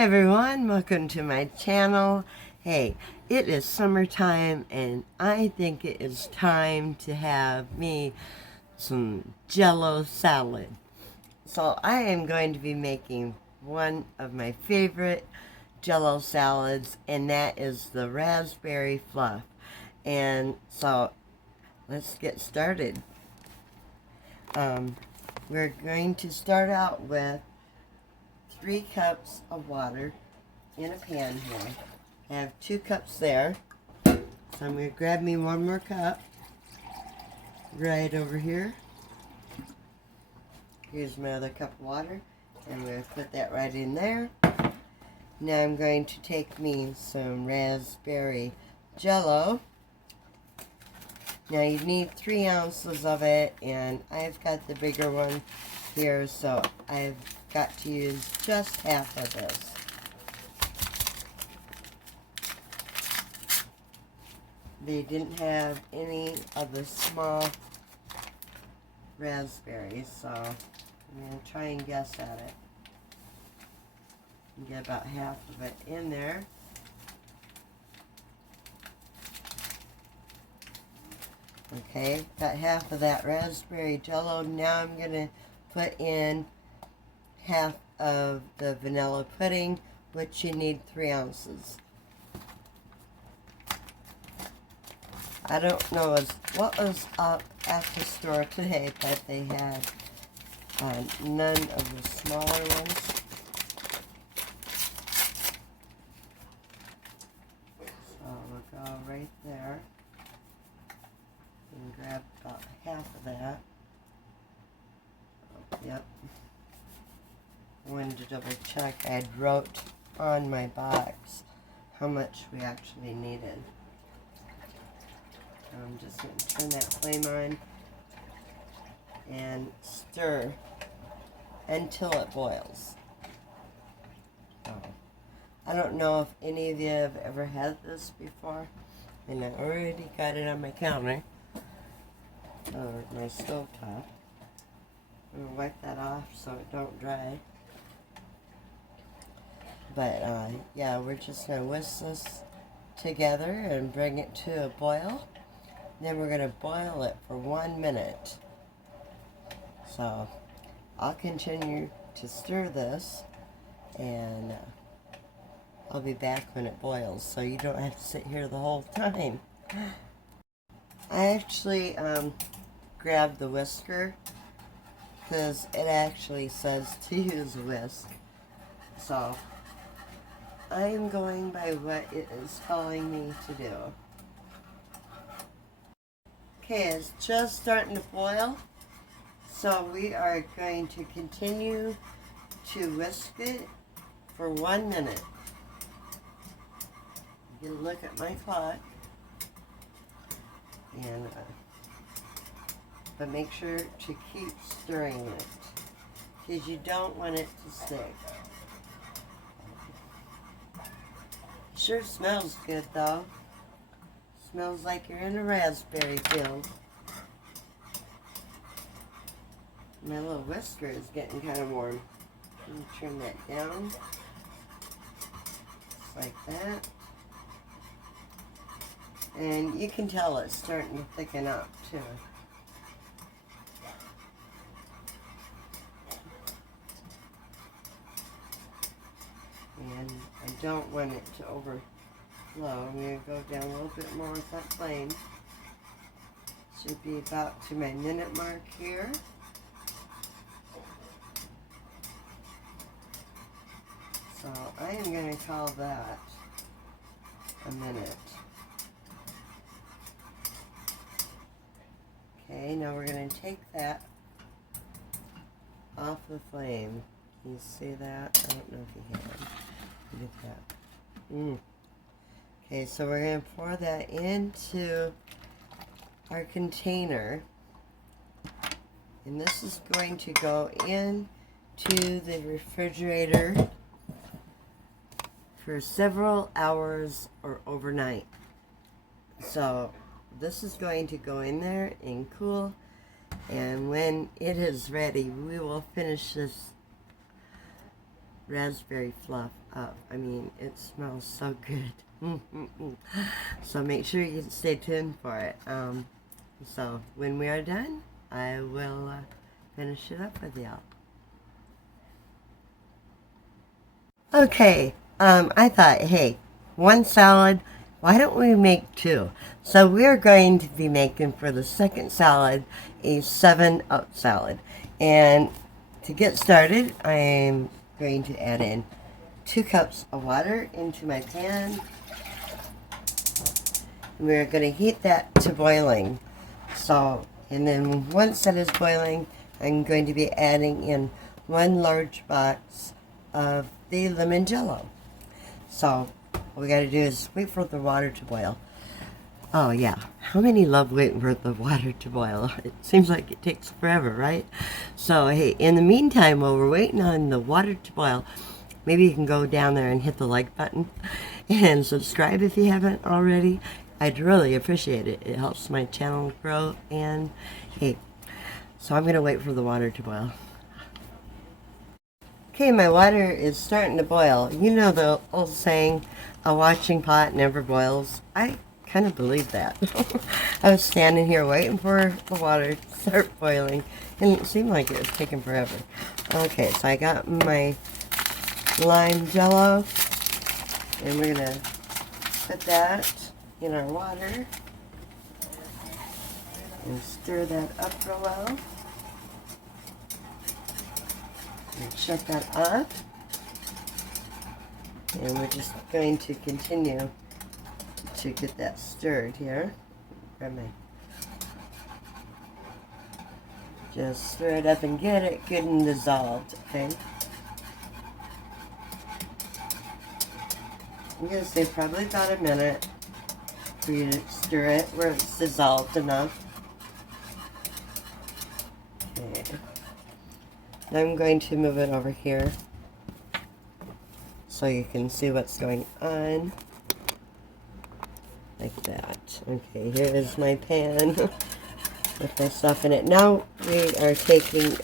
Hi everyone, welcome to my channel. Hey, it is summertime and I think it is time to have me some Jello salad. So I am going to be making one of my favorite Jello salads, and that is the raspberry fluff. And so let's get started. We're going to start out with 3 cups of water in a pan here. I have 2 cups there. So I'm going to grab me one more cup right over here. Here's my other cup of water. I'm going to put that right in there. Now I'm going to take me some raspberry Jello. Now you need 3 ounces of it, and I've got the bigger one here, so I've got to use just half of this. They didn't have any of the small raspberries, so I'm going to try and guess at it. And get about half of it in there. Okay, got half of that raspberry Jello. Now I'm going to put in half of the vanilla pudding, which you need 3 ounces. I don't know what was up at the store today, but they had none of the smaller ones. So we'll go right there and grab about half of that. Oh, yep. I wanted to double check. I had wrote on my box how much we actually needed. I'm just going to turn that flame on and stir until it boils. I don't know if any of you have ever had this before, and I already got it on my counter, or my stove top. I'm going to wipe that off so it don't dry. But yeah, we're just going to whisk this together and bring it to a boil. Then we're going to boil it for 1 minute. So I'll continue to stir this, and I'll be back when it boils, so you don't have to sit here the whole time. I actually grabbed the whisker because it actually says to use a whisk. So I am going by what it is telling me to do. Okay, it's just starting to boil, so we are going to continue to whisk it for 1 minute. You can look at my clock, and but make sure to keep stirring it because you don't want it to stick. Sure smells good though. Smells like you're in a raspberry field. My little whisker is getting kind of warm. Let me turn that down. Just like that. And you can tell it's starting to thicken up too. And I don't want it to overflow. I'm going to go down a little bit more with that flame. Should be about to my minute mark here. So I am going to call that a minute. Okay, now we're going to take that off the flame. Can you see that? I don't know if you can. Look at that. Okay, so we're going to pour that into our container. And this is going to go into the refrigerator for several hours or overnight. So this is going to go in there and cool, and when it is ready, we will finish this raspberry fluff up. I mean, it smells so good. So make sure you stay tuned for it. So when we are done, I will finish it up with y'all. Okay, I thought, hey, one salad, why don't we make two? So we're going to be making for the second salad a 7-Up salad. And to get started, I'm going to add in 2 cups of water into my pan. We're going to heat that to boiling. So, and then once that is boiling, I'm going to be adding in 1 large box of the lemon Jello. So what we got to do is wait for the water to boil. Oh yeah, how many love waiting for the water to boil? It seems like it takes forever, right? So hey, in the meantime, while we're waiting on the water to boil, maybe you can go down there and hit the like button and subscribe if you haven't already. I'd really appreciate it. It helps my channel grow. And hey, so I'm gonna wait for the water to boil. Okay, my water is starting to boil. You know the old saying, a watching pot never boils? I kind of believe that. I was standing here waiting for the water to start boiling, and it seemed like it was taking forever. Okay, so I got my lime Jello, and we're going to put that in our water and stir that up real well. And shut that up. And we're just going to continue to get that stirred here. Grab my, just stir it up and get it good and dissolved, okay? I'm going to say probably about a minute for you to stir it where it's dissolved enough. Okay. Now I'm going to move it over here so you can see what's going on. Like that. Okay, here is my pan with my stuff in it. Now we are taking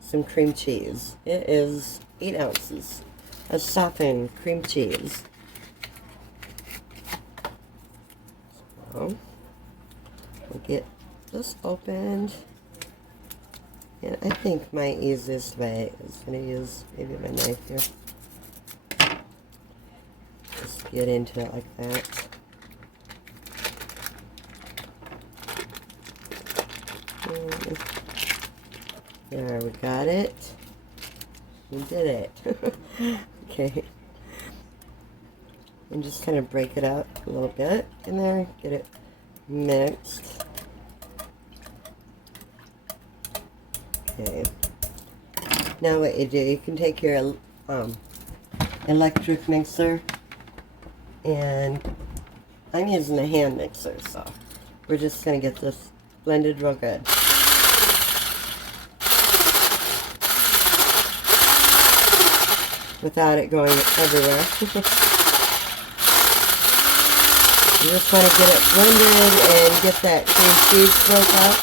some cream cheese. It is 8 ounces of softened cream cheese. So we'll get this opened. And I think my easiest way is going to use maybe my knife here. Just get into it like that. And there, we got it. We did it. Okay. And just kind of break it up a little bit in there. Get it mixed. Okay. Now what you do, you can take your electric mixer, and I'm using a hand mixer, so we're just going to get this blended real good. Without it going everywhere. You just want to get it blended and get that cream cheese broke up.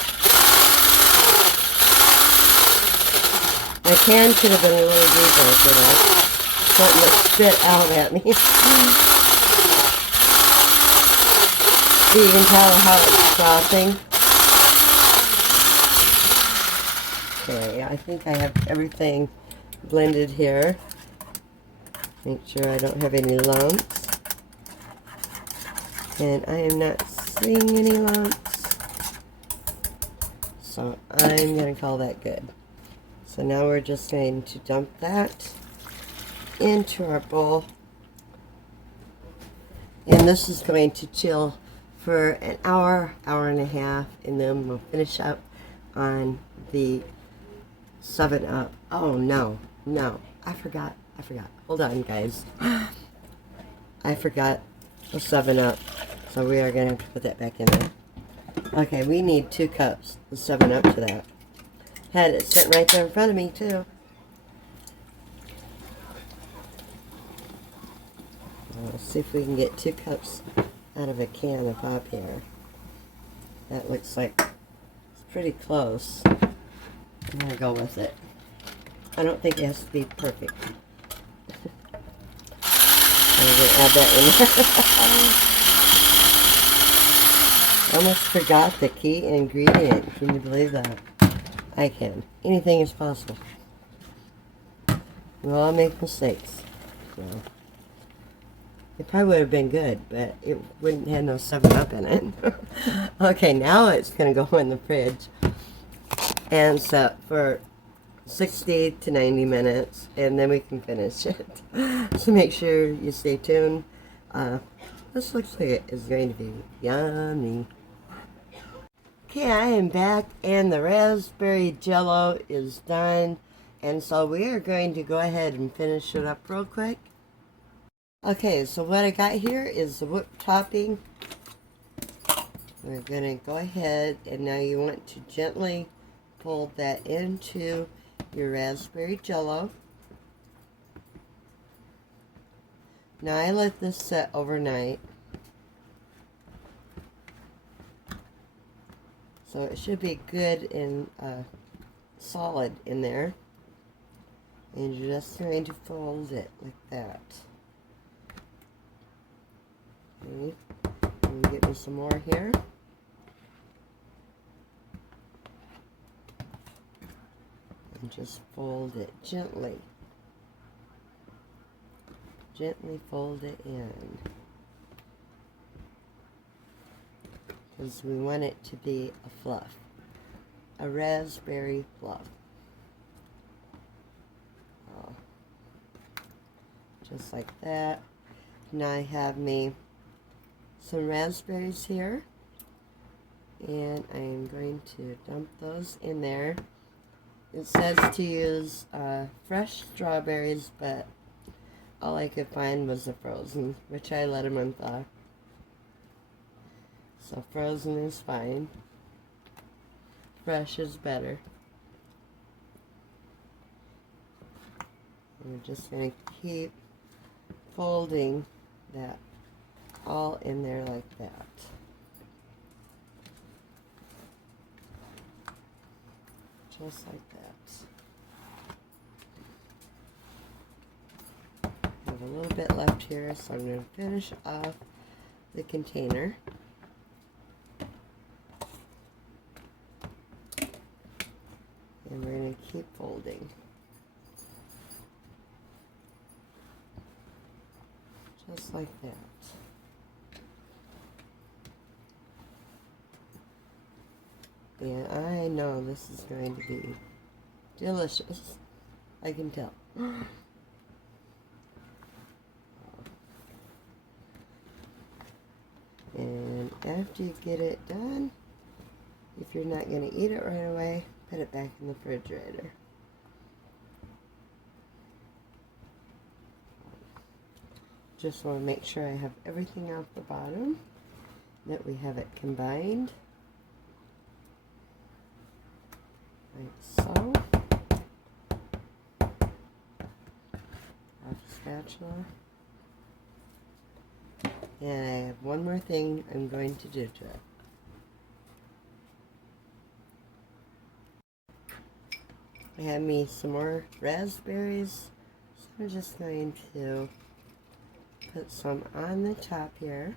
My pan could have been a little deeper for that. Something to spit out at me. So you can tell how it's frothing. Okay, I think I have everything blended here. Make sure I don't have any lumps. And I am not seeing any lumps. So I'm going to call that good. So now we're just going to dump that into our bowl. And this is going to chill for an hour, hour and a half, and then we'll finish up on the 7-Up. Oh no, I forgot. Hold on, guys. I forgot the 7-Up. So we are going to have to put that back in there. Okay, we need 2 cups of 7-Up to that. Had it sitting right there in front of me, too. Let's see if we can get 2 cups out of a can of pop here. That looks like it's pretty close. I'm going to go with it. I don't think it has to be perfect. I'm going to add that in there. I almost forgot the key ingredient. Can you believe that? I can. Anything is possible. We all make mistakes. So. It probably would have been good, but it wouldn't have no 7-Up in it. Okay, now it's going to go in the fridge and set for 60 to 90 minutes, and then we can finish it. So make sure you stay tuned. This looks like it is going to be yummy. Okay, I am back, and the raspberry Jello is done, and so we are going to go ahead and finish it up real quick. Okay, so what I got here is the whipped topping. We're going to go ahead, and now you want to gently fold that into your raspberry Jello. Now I let this set overnight, so it should be good and solid in there. And you're just going to fold it like that. Okay. I'm going to get me some more here. And just fold it gently. Gently fold it in. Because we want it to be a fluff. A raspberry fluff. Oh. Just like that. Now I have me some raspberries here. And I am going to dump those in there. It says to use fresh strawberries, but all I could find was the frozen, which I let them unthaw. So frozen is fine. Fresh is better. And we're just going to keep folding that all in there like that. Just like that. I have a little bit left here, so I'm going to finish off the container. And we're going to keep folding. Just like that. And I know this is going to be delicious. I can tell. And after you get it done, if you're not going to eat it right away, put it back in the refrigerator. Just want to make sure I have everything off the bottom, that we have it combined. Like so. Off the spatula. And I have one more thing I'm going to do to it. I have me some more raspberries, so I'm just going to put some on the top here.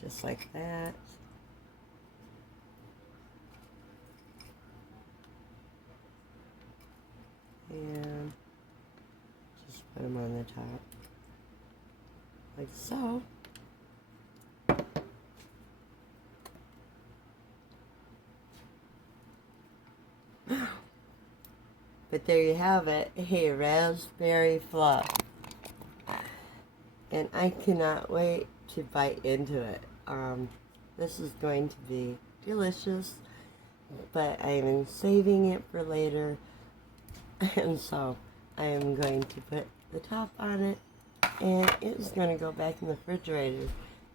Just like that. And just put them on the top. Like so. But there you have it, a raspberry fluff. And I cannot wait to bite into it. This is going to be delicious, but I am saving it for later. And so I am going to put the top on it, and it's going to go back in the refrigerator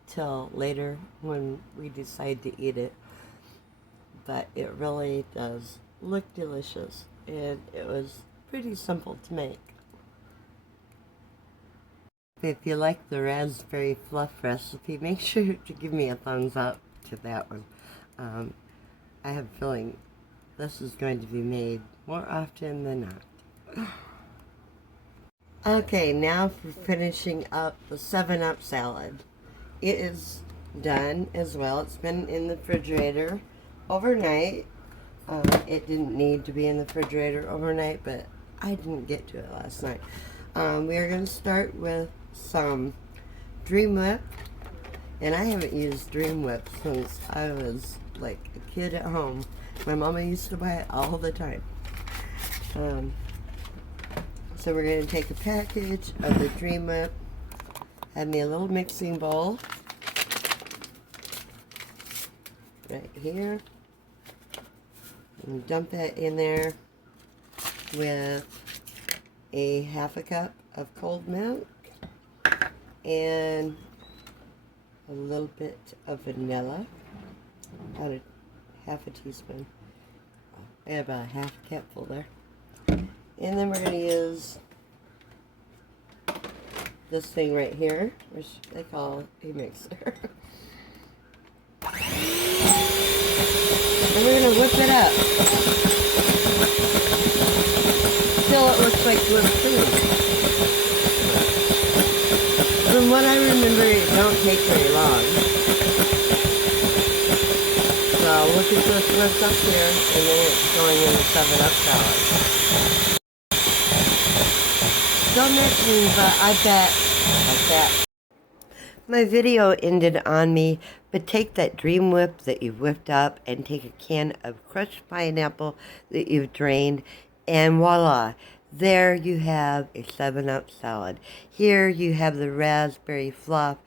till later when we decide to eat it. But it really does look delicious, and it was pretty simple to make. If you like the raspberry fluff recipe, make sure to give me a thumbs up to that one. I have a feeling this is going to be made more often than not. Okay, now for finishing up the 7-Up salad. It is done as well. It's been in the refrigerator overnight. It didn't need to be in the refrigerator overnight, but I didn't get to it last night. We are going to start with some Dream Whip. And I haven't used Dream Whip since I was like a kid at home. My mama used to buy it all the time. So we're going to take a package of the Dream Whip, have me a little mixing bowl right here, and dump that in there with a half a cup of cold milk and a little bit of vanilla, about half a teaspoon. I have about a half a cupful there. And then we're going to use this thing right here, which they call a mixer. And we're going to whip it up till it looks like whipped cream. From what I remember, it don't take very long. So look at this whipped up here, and then it's going in the 7-Up salad. Still mixing, but I bet like that. My video ended on me, but take that Dream Whip that you've whipped up and take a can of crushed pineapple that you've drained, and voila, there you have a 7-Up salad. Here you have the raspberry fluff.